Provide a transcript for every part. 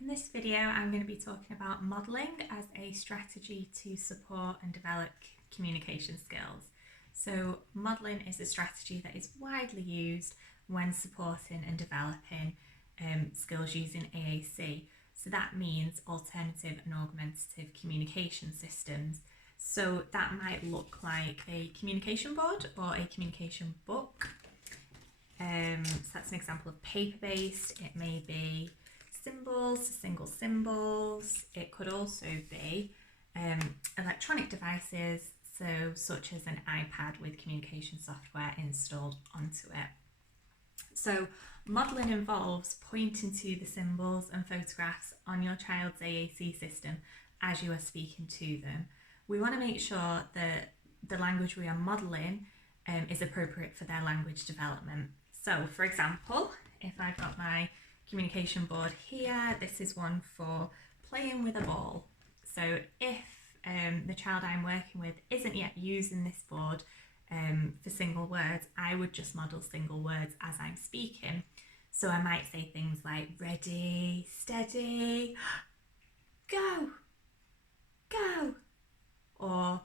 in this video I'm going to be talking about modelling as a strategy to support and develop communication skills. So modelling is a strategy that is widely used when supporting and developing skills using AAC. So that means alternative and augmentative communication systems. So that might look like a communication board or a communication book. So that's an example of paper-based. It may be symbols, single symbols. It could also be electronic devices, so such as an iPad with communication software installed onto it. So modelling involves pointing to the symbols and photographs on your child's AAC system as you are speaking to them. We want to make sure that the language we are modelling is appropriate for their language development. So for example, if I've got my communication board here, this is one for playing with a ball. So if the child I'm working with isn't yet using this board for single words, I would just model single words as I'm speaking. So I might say things like ready, steady, go, go, or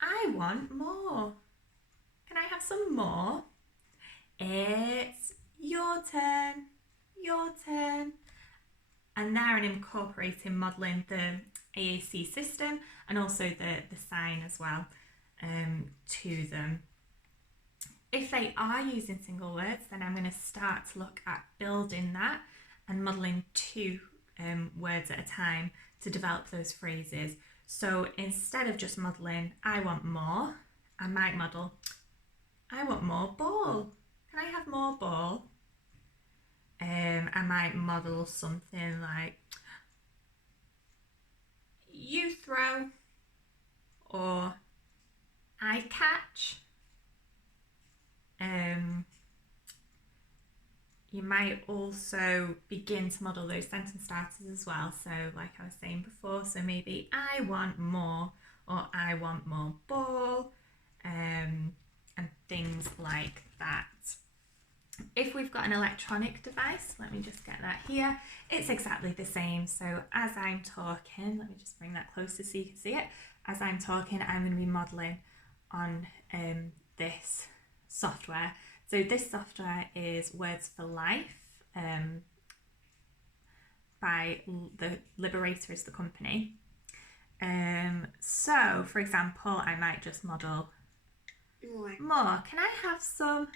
I want more. Can I have some more? It's your turn, your turn. And there I'm incorporating modelling the AAC system and also the sign as well to them. If they are using single words, then I'm going to start to look at building that and modelling two words at a time to develop those phrases. So instead of just modelling I want more, I might model I want more ball. Can I have more ball? I might model something like you throw or I catch. You might also begin to model those sentence starters as well. So like I was saying before, so maybe I want more or I want more ball, and things like that. If we've got an electronic device, let me just get that here, it's exactly the same. So as I'm talking, let me just bring that closer so you can see it. As I'm talking, I'm going to be modelling on this software. So this software is Words for Life by the Liberator is the company. So for example, I might just model more. Can I have some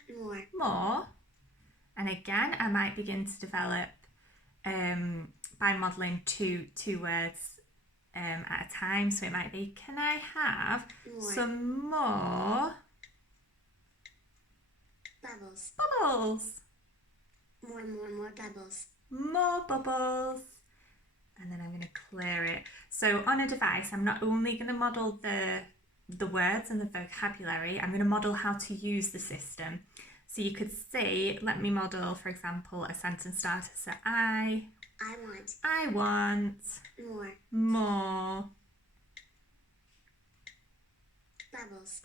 more? And again, I might begin to develop by modelling two words at a time. So it might be, can I have some more bubbles? Bubbles. More bubbles. More bubbles. And then I'm going to clear it. So on a device, I'm not only going to model the words and the vocabulary, I'm going to model how to use the system. So you could see, let me model, for example, a sentence starter. So I want more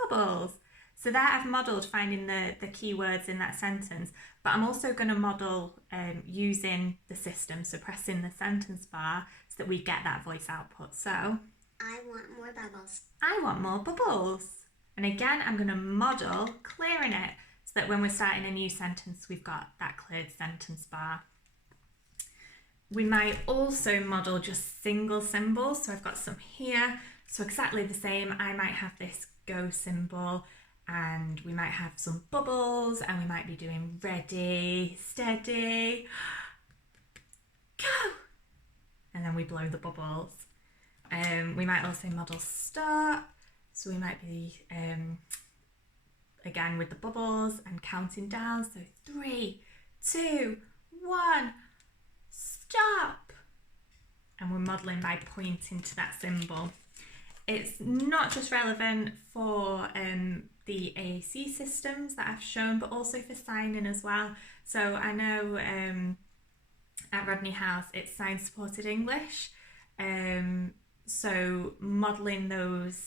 bubbles. So there I've modelled finding the key words in that sentence, but I'm also going to model using the system, so pressing the sentence bar so that we get that voice output. So I want more bubbles. I want more bubbles. And again, I'm going to model clearing it so that when we're starting a new sentence, we've got that cleared sentence bar. We might also model just single symbols. So I've got some here. So exactly the same. I might have this go symbol and we might have some bubbles and we might be doing ready, steady, go. And then we blow the bubbles. We might also model stop. So we might be, again with the bubbles and counting down. So 3, 2, 1, stop. And we're modelling by pointing to that symbol. It's not just relevant for the AAC systems that I've shown, but also for signing as well. So I know at Rodney House it's sign supported English. So modelling those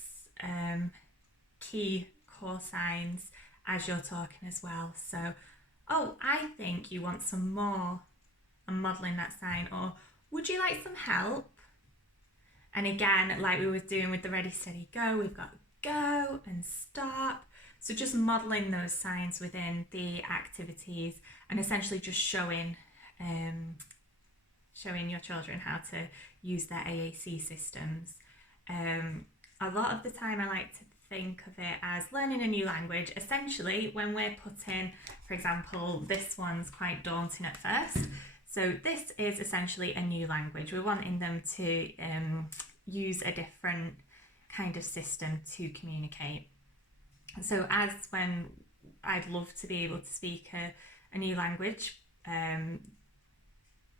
key core signs as you're talking as well. So, oh, I think you want some more, and modelling that sign, or Would you like some help? And again, like we were doing with the ready, steady, go, we've got go and stop. So just modeling those signs within the activities and essentially just showing your children how to use their AAC systems. A lot of the time I like to think of it as learning a new language. Essentially, when we're putting, for example, this one's quite daunting at first. So this is essentially a new language. We're wanting them to use a different kind of system to communicate. So as when I'd love to be able to speak a new language,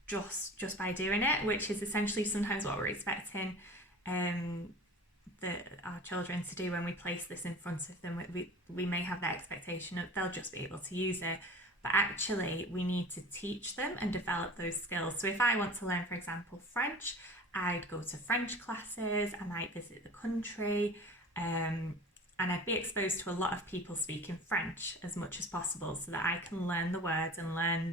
just by doing it, which is essentially sometimes what we're expecting our children to do when we place this in front of them. We may have that expectation of they'll just be able to use it, but actually we need to teach them and develop those skills. So if I want to learn, for example, French, I'd go to French classes, I might visit the country, and I'd be exposed to a lot of people speaking French as much as possible so that I can learn the words and learn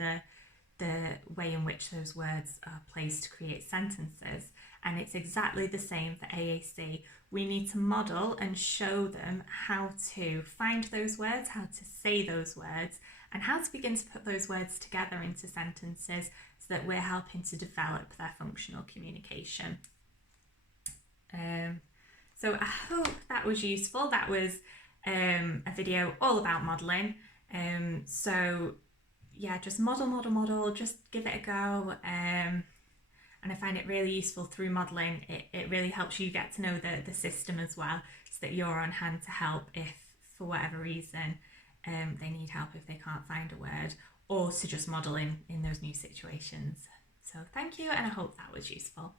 the way in which those words are placed to create sentences. And it's exactly the same for AAC. We need to model and show them how to find those words, how to say those words, and how to begin to put those words together into sentences so that we're helping to develop their functional communication. So I hope that was useful. That was a video all about modelling. So yeah, just model, just give it a go. And I find it really useful through modelling. It really helps you get to know the system as well, so that you're on hand to help if, for whatever reason, they need help if they can't find a word, or to just model in those new situations. So thank you, and I hope that was useful.